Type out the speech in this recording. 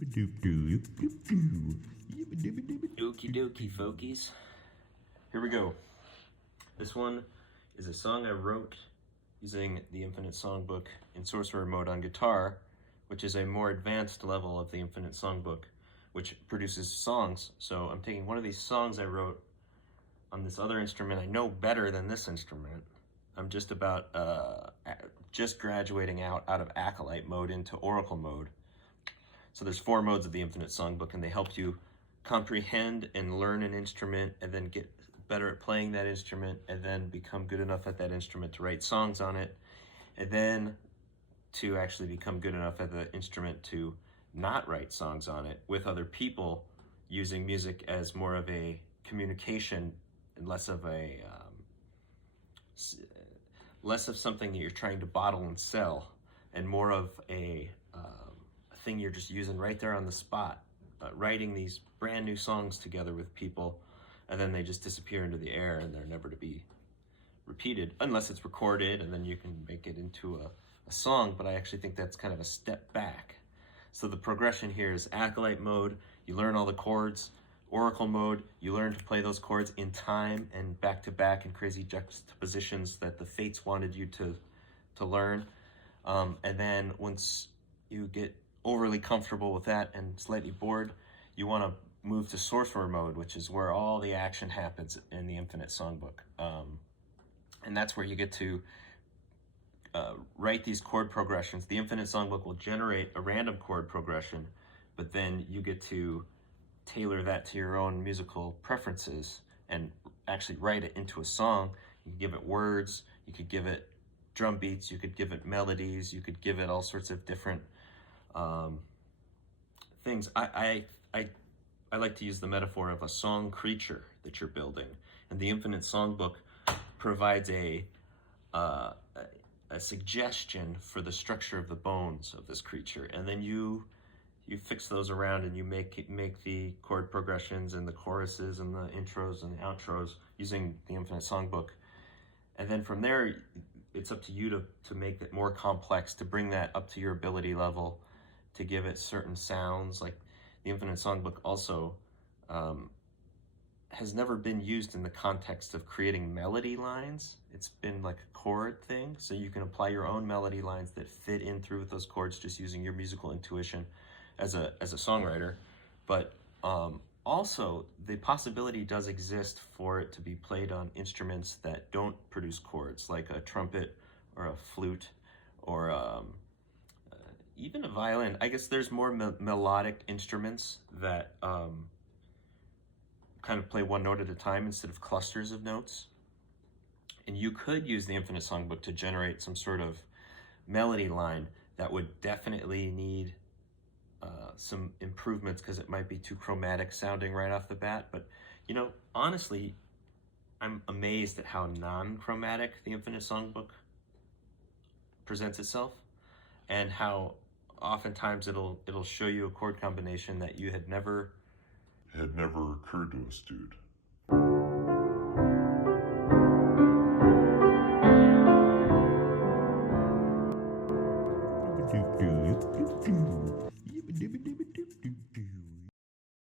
Okie dokie, folkies. Here we go. This one is a song I wrote using the Infinite Songbook in sorcerer mode on guitar, which is a more advanced level of the Infinite Songbook, which produces songs. So I'm taking one of these songs I wrote on this other instrument I know better than this instrument. I'm just about just graduating out of Acolyte mode into Oracle mode. So there's 4 modes of the Infinite Songbook, and they help you comprehend and learn an instrument, and then get better at playing that instrument, and then become good enough at that instrument to write songs on it, and then to actually become good enough at the instrument to not write songs on it with other people, using music as more of a communication and less of something that you're trying to bottle and sell, and more of a thing you're just using right there on the spot, writing these brand new songs together with people, and then they just disappear into the air and they're never to be repeated unless it's recorded, and then you can make it into a song. But I actually think that's kind of a step back. So the progression here is Acolyte mode, you learn all the chords. Oracle mode, you learn to play those chords in time and back to back in crazy juxtapositions that the fates wanted you to learn. And then once you get overly comfortable with that and slightly bored, you want to move to sorcerer mode, which is where all the action happens in the Infinite Songbook. And that's where you get to write these chord progressions. The Infinite Songbook will generate a random chord progression, but then you get to tailor that to your own musical preferences and actually write it into a song. You can give it words, you could give it drum beats, you could give it melodies, you could give it all sorts of different things. I like to use the metaphor of a song creature that you're building, and the Infinite Songbook provides a suggestion for the structure of the bones of this creature, and then you fix those around, and you make the chord progressions and the choruses and the intros and the outros using the Infinite Songbook. And then from there, it's up to you to make it more complex, to bring that up to your ability level, to give it certain sounds. Like the Infinite Songbook also has never been used in the context of creating melody lines. It's been like a chord thing, so you can apply your own melody lines that fit in through with those chords just using your musical intuition as a songwriter. But also the possibility does exist for it to be played on instruments that don't produce chords, like a trumpet or a flute or even a violin. I guess there's more melodic instruments that kind of play one note at a time instead of clusters of notes. And you could use the Infinite Songbook to generate some sort of melody line that would definitely need some improvements, because it might be too chromatic sounding right off the bat. But honestly, I'm amazed at how non-chromatic the Infinite Songbook presents itself, and how oftentimes it'll show you a chord combination that you had never occurred to us, dude.